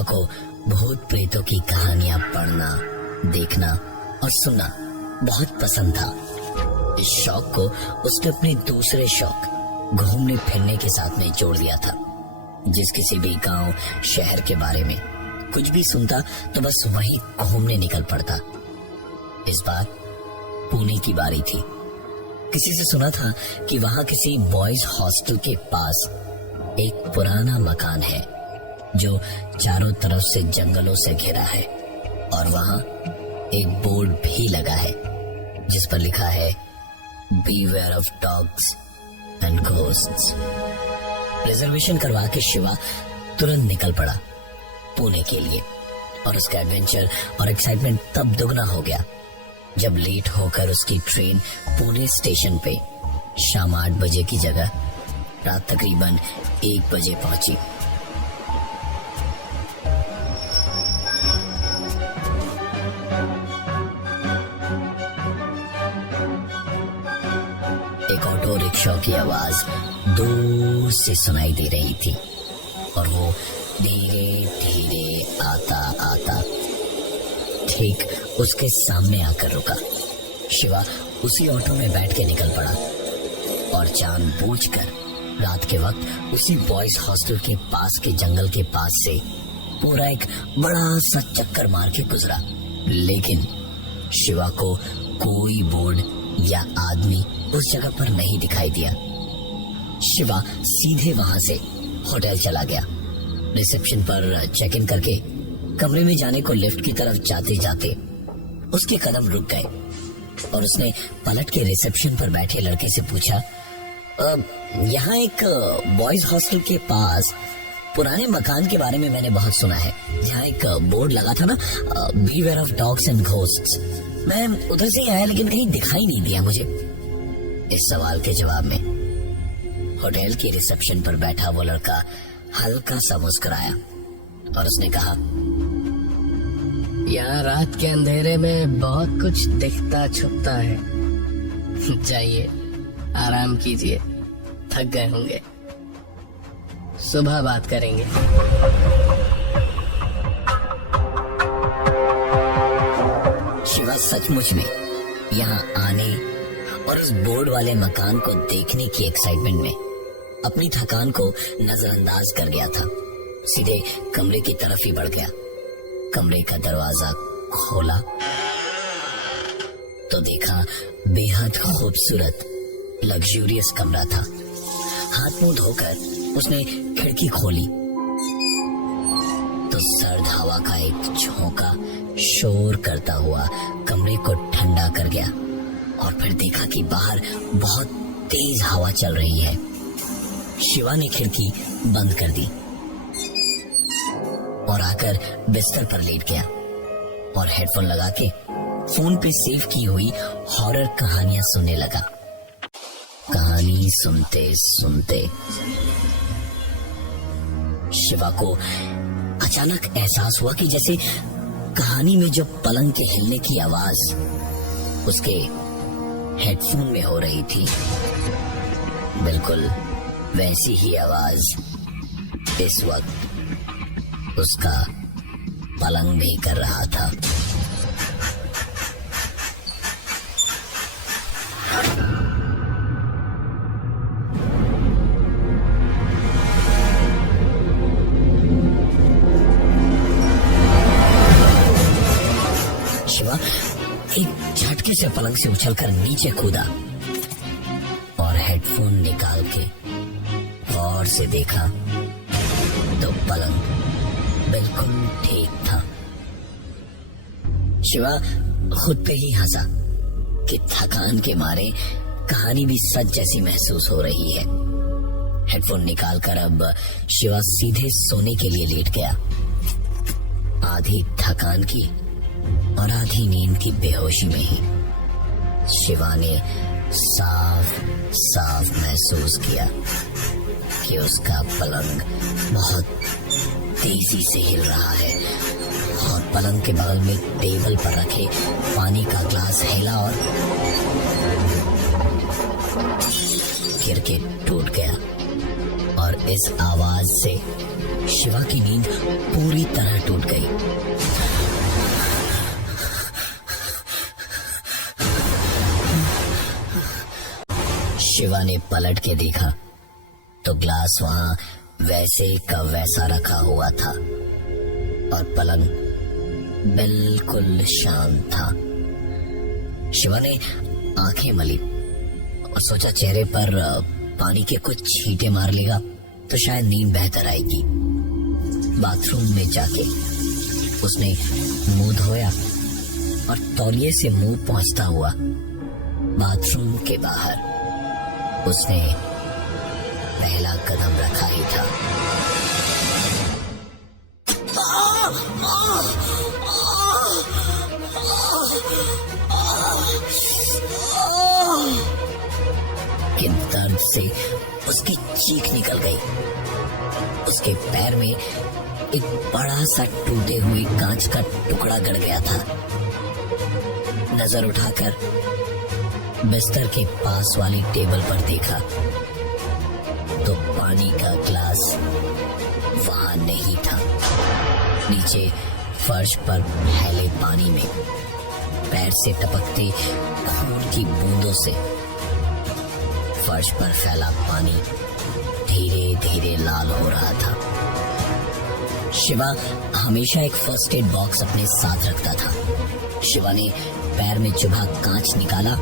शिवा को भूत प्रेतों की कहानियां पढ़ना, देखना और सुनना बहुत पसंद था। इस शौक को उसने अपने दूसरे शौक घूमने फिरने के साथ में जोड़ दिया था। जिस किसी भी गांव शहर के बारे में कुछ भी सुनता तो बस वहीं घूमने निकल पड़ता। इस बार पुणे की बारी थी। किसी से सुना था कि वहां किसी बॉयज हॉस्टल के पास एक पुराना मकान है जो चारों तरफ से जंगलों से घिरा है और वहां एक बोर्ड भी लगा है जिस पर लिखा है beware of dogs and ghosts. Reservation करवा के शिवा तुरंत निकल पड़ा पुणे के लिए और उसका एडवेंचर और एक्साइटमेंट तब दुगना हो गया जब लेट होकर उसकी ट्रेन पुणे स्टेशन पे शाम 8 बजे की जगह रात तकरीबन 1 बजे पहुंची। एक ऑटो रिक्शा की आवाज दूर से सुनाई दे रही थी और वो धीरे धीरे आता आता ठीक उसके सामने आकर रुका। शिवा उसी ऑटो में बैठ के निकल पड़ा और जानबूझकर रात के वक्त उसी बॉयज हॉस्टल के पास के जंगल के पास से पूरा एक बड़ा सा चक्कर मार के गुजरा। लेकिन शिवा को कोई बोर्ड या आदमी उस जगह पर नहीं दिखाई दिया। शिवा सीधे वहां से होटल चला गया। रिसेप्शन पर चेक इन करके कमरे में जाने को लिफ्ट की तरफ जाते जाते उसके कदम रुक गए और उसने पलट के रिसेप्शन पर बैठे लड़के से पूछा, यहाँ एक बॉयज हॉस्टल के पास पुराने मकान के बारे में मैंने बहुत सुना है, जहाँ एक बोर्ड लगा था ना, beware of dogs and ghosts. मैं उधर से ही आया लेकिन कहीं दिखाई नहीं दिया मुझे। इस सवाल के जवाब में होटल की रिसेप्शन पर बैठा वो लड़का हल्का सा मुस्कुराया और उसने कहा, यहाँ रात के अंधेरे में बहुत कुछ दिखता छुपता है, जाइए आराम कीजिए, थक गए होंगे, सुबह बात करेंगे। शिवा सचमुच में यहाँ आने और उस बोर्ड वाले मकान को देखने की एक्साइटमेंट में अपनी थकान को नजरअंदाज कर गया था। सीधे कमरे की तरफ ही बढ़ गया। कमरे का दरवाजा खोला तो देखा बेहद खूबसूरत लग्जूरियस कमरा था। हाथ मुंह धोकर उसने खिड़की खोली तो सर्द हवा का एक झोंका शोर करता हुआ कमरे को ठंडा कर गया और फिर देखा कि बाहर बहुत तेज हवा चल रही है। शिवा ने खिड़की बंद कर दी और आकर बिस्तर पर लेट गया और हेडफोन लगा के फोन पे सेव की हुई हॉरर कहानियां सुनने लगा। कहानी सुनते सुनते शिवा को अचानक एहसास हुआ कि जैसे कहानी में जो पलंग के हिलने की आवाज उसके हेडफोन में हो रही थी, बिल्कुल वैसी ही आवाज इस वक्त उसका पलंग भी कर रहा था। शिवा एक झटके से पलंग से उछलकर नीचे कूदा और हेडफोन निकाल के गौर से देखा तो पलंग बिल्कुल ठीक था। शिवा खुद पे ही हंसा कि थकान के मारे कहानी भी सच जैसी महसूस हो रही है। हेडफोन निकालकर अब शिवा सीधे सोने के लिए लेट गया। आधी थकान की और आधी नींद की बेहोशी में ही शिवा ने साफ साफ महसूस किया कि उसका पलंग बहुत तेजी से हिल रहा है और पलंग के बगल में टेबल पर रखे पानी का ग्लास हिला और गिर के टूट गया और इस आवाज से शिवा की नींद पूरी तरह टूट गई। शिवा ने पलट के देखा तो ग्लास वहां वैसे का वैसा रखा हुआ था और पलंग बिल्कुल शांत था। शिवा ने आंखें मली और सोचा चेहरे पर पानी के कुछ छींटे मार लेगा तो शायद नींद बेहतर आएगी। बाथरूम में जाके उसने मुंह धोया और तौलिए से मुंह पहुंचता हुआ बाथरूम के बाहर उसने पहला कदम रखा ही था। कि दर्द से उसकी चीख निकल गई। उसके पैर में एक बड़ा सा टूटे हुए कांच का टुकड़ा गड़ गया था। नजर उठाकर बिस्तर के पास वाली टेबल पर देखा तो पानी का ग्लास वहां नहीं था। नीचे फर्श पर फैले पानी में पैर से टपकते खून की बूंदों से फर्श पर फैला पानी धीरे धीरे लाल हो रहा था। शिवा हमेशा एक फर्स्ट एड बॉक्स अपने साथ रखता था। शिवा ने पैर में चुभा कांच निकाला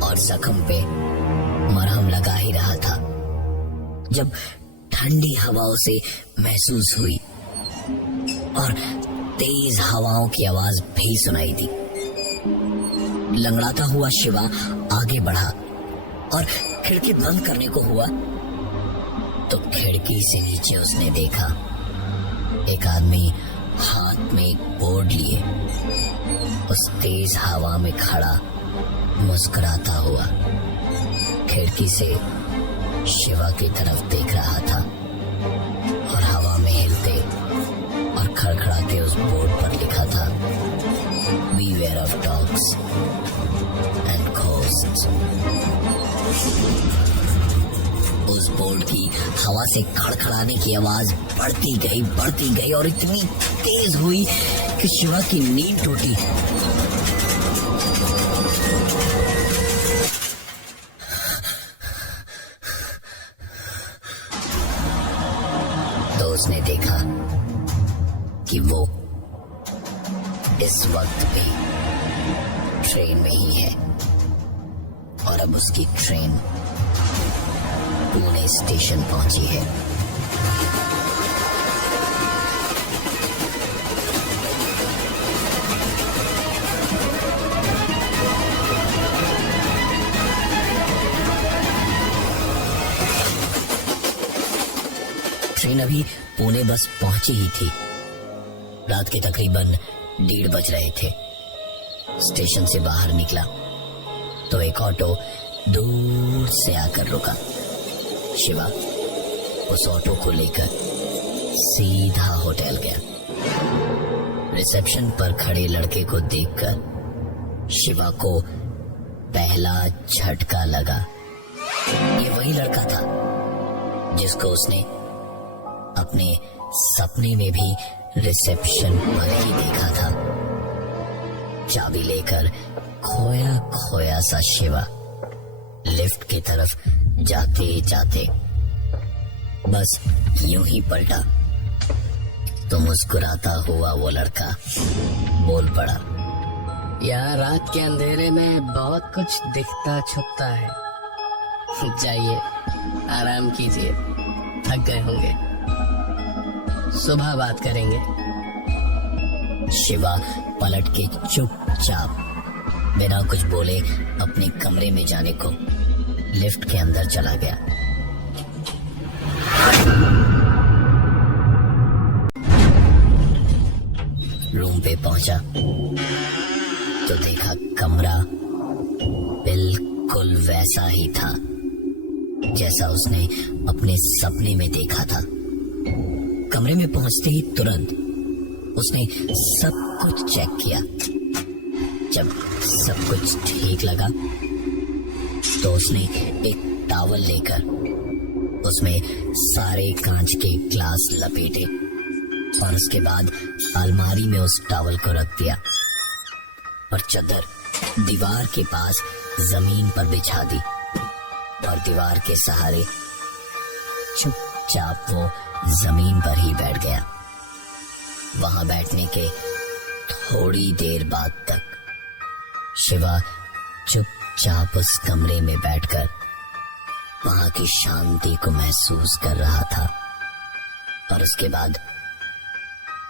और जख्म पे मरहम लगा ही रहा था जब ठंडी हवाओं से महसूस हुई और तेज हवाओं की आवाज भी सुनाई दी। लंगड़ाता हुआ शिवा आगे बढ़ा और खिड़की बंद करने को हुआ तो खिड़की से नीचे उसने देखा एक आदमी हाथ में एक बोर्ड लिए उस तेज हवा में खड़ा मुस्कुराता हुआ खिड़की से शिवा की तरफ देख रहा था और हवा में हिलते और खड़खड़ाते उस बोर्ड पर लिखा था Beware of dogs and ghosts। उस बोर्ड की हवा से खड़खड़ाने की आवाज बढ़ती गई और इतनी तेज हुई कि शिवा की नींद टूटी। तो उसने देखा कि वो इस वक्त भी ट्रेन में ही है और अब उसकी ट्रेन पुणे स्टेशन पहुंची है। ट्रेन अभी पुणे बस पहुंची ही थी। रात के तकरीबन 1:30 बज रहे थे। स्टेशन से बाहर निकला तो एक ऑटो दूर से आकर रुका। शिवा उस ऑटो को लेकर सीधा होटल गया। रिसेप्शन पर खड़े लड़के को देखकर शिवा को पहला झटका लगा। ये वही लड़का था जिसको उसने अपने सपने में भी रिसेप्शन पर ही देखा था। चाबी लेकर खोया खोया सा शिवा लिफ्ट की तरफ जाते जाते बस यूं ही पलटा तो मुस्कुराता हुआ वो लड़का बोल पड़ा, यहाँ रात के अंधेरे में बहुत कुछ दिखता छुपता है। जाइए आराम कीजिए, थक गए होंगे, सुबह बात करेंगे। शिवा पलट के चुपचाप बिना कुछ बोले अपने कमरे में जाने को लिफ्ट के अंदर चला गया। रूम पे पहुंचा तो देखा कमरा बिल्कुल वैसा ही था जैसा उसने अपने सपने में देखा था। कमरे में पहुंचते ही तुरंत उसने सब कुछ चेक किया। जब सब कुछ ठीक लगा तो उसने एक टॉवल लेकर उसमें सारे कांच के ग्लास लपेटे और उसके बाद अलमारी में उस टॉवल को रख दिया और चादर दीवार के पास जमीन पर बिछा दी और दीवार के सहारे चुपचाप वो जमीन पर ही बैठ गया। वहां बैठने के थोड़ी देर बाद तक शिवा चुपचाप उस कमरे में बैठकर वहां की शांति को महसूस कर रहा था। और उसके बाद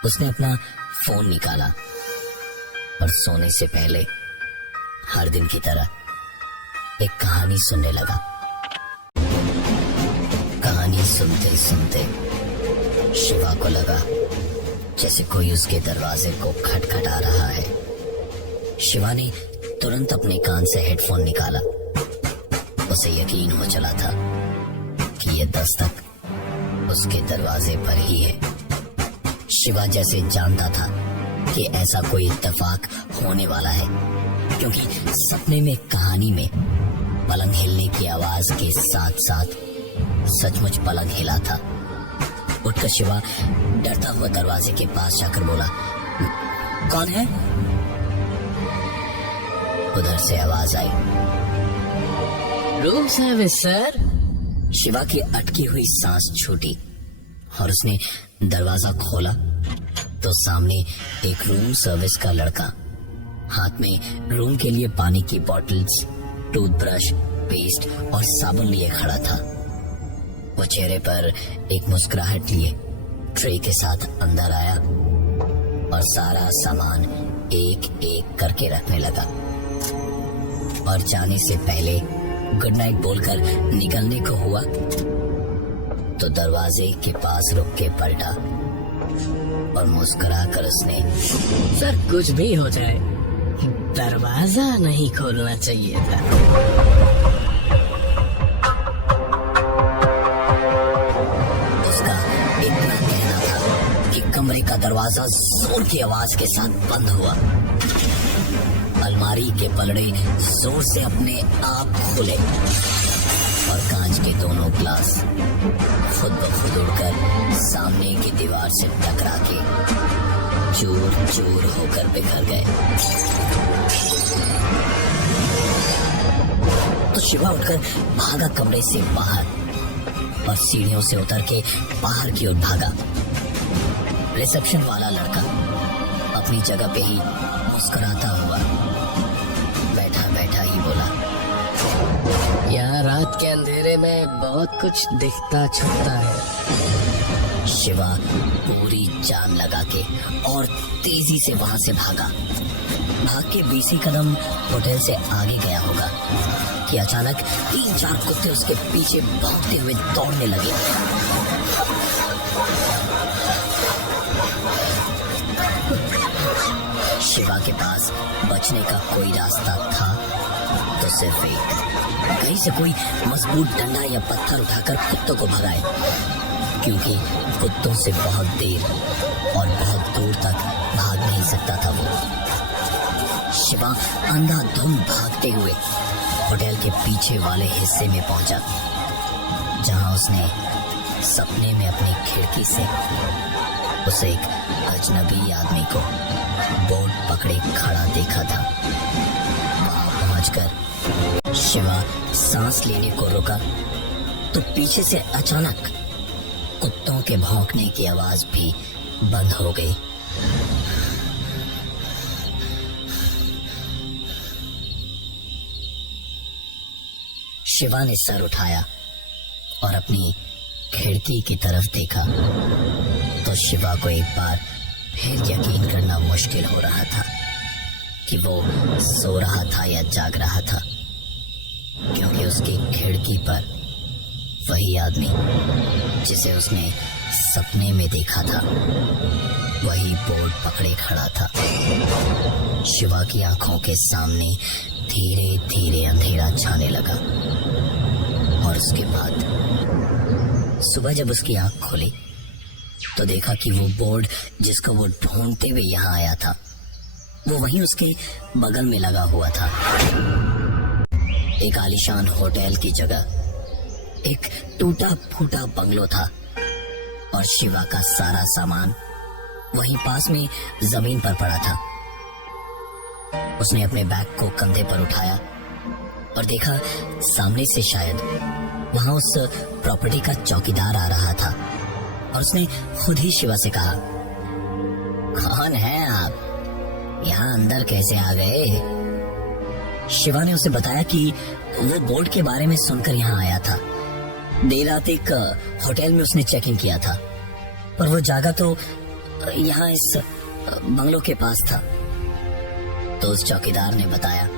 उसने अपना फोन निकाला और सोने से पहले हर दिन की तरह एक कहानी सुनने लगा। कहानी सुनते सुनते शिवा को लगा जैसे कोई उसके दरवाजे को खटखटा रहा है। शिवा ने तुरंत अपने कान से हेडफोन निकाला। उसे यकीन हो चला था कि यह दस्तक उसके दरवाजे पर ही है। शिवा जैसे जानता था कि ऐसा कोई इत्तेफाक होने वाला है, क्योंकि सपने में कहानी में पलंग हिलने की आवाज के साथ साथ सचमुच पलंग हिला था। उठकर शिवा डरता हुआ दरवाजे के पास जाकर बोला, कौन है? उधर से आवाज आई, रूम सर्विस सर। शिवा की अटकी हुई सांस छूटी और उसने दरवाजा खोला तो सामने एक रूम सर्विस का लड़का हाथ में रूम के लिए पानी की बॉटल्स, टूथब्रश, पेस्ट और साबुन लिए खड़ा था। वो चेहरे पर एक मुस्कुराहट लिए ट्रे के साथ अंदर आया और सारा सामान एक एक करके रखने लगा और जाने से पहले गुड नाइट बोलकर निकलने को हुआ तो दरवाजे के पास रुक के पलटा और मुस्कुरा कर उसने, सर कुछ भी हो जाए दरवाजा नहीं खोलना चाहिए था। उसका इतना कहना था कि कमरे का दरवाजा जोर की आवाज के साथ बंद हुआ। अलमारी के पलड़े जोर से अपने आप खुले और कांच के दोनों ग्लास खुद ब खुद उड़कर सामने की दीवार से टकरा के चूर चूर होकर बिखर गए। तो शिवा उठकर भागा कमरे से बाहर और सीढ़ियों से उतर के बाहर की ओर भागा। रिसेप्शन वाला लड़का अपनी जगह पे ही मुस्कुराता हुआ बैठा बैठा ही बोला, यहाँ रात के अंधेरे में बहुत कुछ दिखता छुपता है। शिवा पूरी जान लगा के और तेजी से वहां से भागा। भाग के 20 कदम होटल से आगे गया होगा कि अचानक 3-4 कुत्ते उसके पीछे भागते हुए दौड़ने लगे। शिवा के पास बचने का कोई रास्ता था तो सिर्फ एक, कहीं से कोई मजबूत डंडा या पत्थर उठाकर कुत्तों को भगाए, क्योंकि कुत्तों से बहुत देर और बहुत दूर तक भाग नहीं सकता था वो। शिवा अंधाधुंध भागते हुए होटल के पीछे वाले हिस्से में पहुंचा, जहां उसने सपने में अपनी खिड़की से उसे एक अजनबी आदमी को बोर्ड पकड़े खड़ा देखा था। वहां पहुंचकर शिवा सांस लेने को रुका तो पीछे से अचानक कुत्तों के भौंकने की आवाज भी बंद हो गई। शिवा ने सर उठाया और अपनी खिड़की की तरफ देखा तो शिवा को एक बार फिर यकीन करना मुश्किल हो रहा था कि वो सो रहा था या जाग रहा था, क्योंकि उसकी खिड़की पर वही आदमी जिसे उसने सपने में देखा था वही बोर्ड पकड़े खड़ा था। शिवा की आंखों के सामने धीरे धीरे अंधेरा छाने लगा और उसके बाद सुबह जब उसकी आंख खुली तो देखा कि वो बोर्ड जिसको वो ढूंढते हुए यहाँ आया था वो वहीं उसके बगल में लगा हुआ था। एक आलीशान होटल की जगह एक टूटा फूटा बंगलो था और शिवा का सारा सामान वहीं पास में जमीन पर पड़ा था। उसने अपने बैग को कंधे पर उठाया और देखा सामने से शायद वहां उस प्रॉपर्टी का चौकीदार आ रहा था और उसने खुद ही शिवा से कहा, कौन है आप? यहाँ अंदर कैसे आ गए? शिवा ने उसे बताया कि वो बोर्ड के बारे में सुनकर यहाँ आया था। देर रात एक होटल में उसने चेक इन किया था पर वो जागा तो यहाँ इस बंगलो के पास था। तो उस चौकीदार ने बताया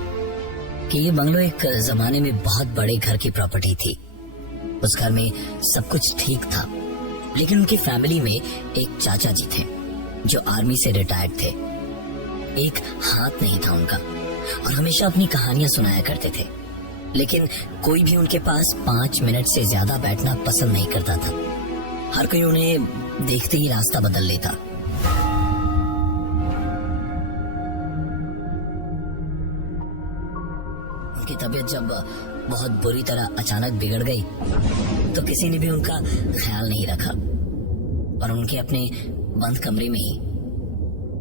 कि ये बंगलो एक जमाने में बहुत बड़े घर की प्रॉपर्टी थी। उस घर में सब कुछ ठीक था लेकिन उनकी फैमिली में एक चाचा जी थे जो आर्मी से रिटायर्ड थे। एक हाथ नहीं था उनका और हमेशा अपनी कहानियां सुनाया करते थे, लेकिन कोई भी उनके पास 5 मिनट से ज्यादा बैठना पसंद नहीं करता था। हर कोई उन्हें देखते ही रास्ता बदल लेता। उनकी तबीयत जब बहुत बुरी तरह अचानक बिगड़ गई तो किसी ने भी उनका ख्याल नहीं रखा और उनके अपने बंद कमरे में ही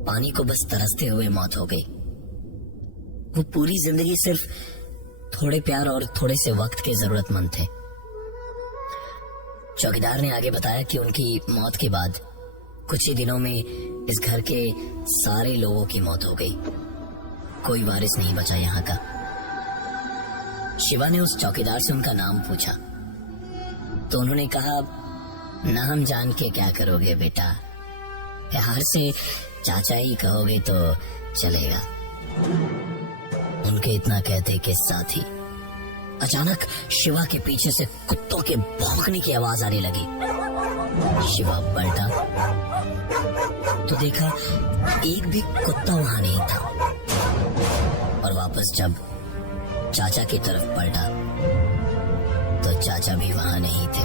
पानी को बस तरसते हुए मौत हो गई। वो पूरी जिंदगी सिर्फ थोड़े प्यार और थोड़े से वक्त के जरूरतमंद थे। चौकीदार ने आगे बताया कि उनकी मौत के बाद कुछ ही दिनों में इस घर के सारे लोगों की मौत हो गई। कोई वारिस नहीं बचा यहाँ का। शिवा ने उस चौकीदार से उनका नाम पूछा तो उन्होंने कहा, नाम जान के क्या करोगे बेटा, प्यार से चाचा ही कहोगे तो चलेगा। उनके इतना कहते के साथ ही अचानक शिवा के पीछे से कुत्तों के भौंकने की आवाज आने लगी। शिवा पलटा तो देखा एक भी कुत्ता वहां नहीं था और वापस जब चाचा की तरफ पलटा तो चाचा भी वहां नहीं थे।